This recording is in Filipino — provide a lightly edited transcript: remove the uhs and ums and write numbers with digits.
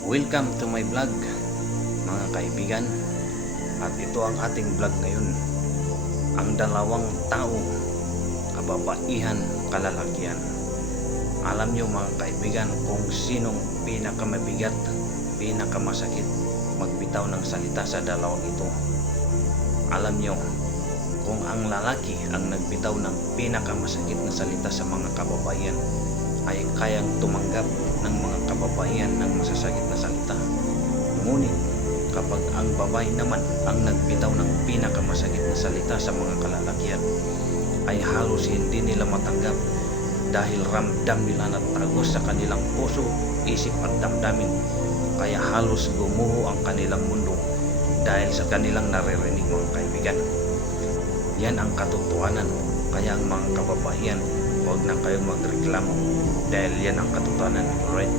Welcome to my vlog, mga kaibigan. At ito ang ating vlog ngayon. Ang dalawang tao, kababaihan, kalalakihan. Alam nyo mga kaibigan kung sinong pinakamabigat, pinakamasakit magbitaw ng salita sa dalawang ito. Alam nyo kung ang lalaki ang nagbitaw ng pinakamasakit na salita sa mga kababaihan, ay kayang tumanggap ng mga kababaihan ng masasakit na salita. Ngunit kapag ang babae naman ang nagbitaw ng pinakamasakit na salita sa mga kalalakihan, ay halos hindi nila matanggap dahil ramdam nila na tagos sa kanilang puso, isip at damdamin. Kaya halos gumuho ang kanilang mundo dahil sa kanilang naririnig mga kaibigan. Yan ang katotohanan. Kaya ang mga kababaihan, huwag na kayong magreklamo dahil yan ang katotohanan. Alright?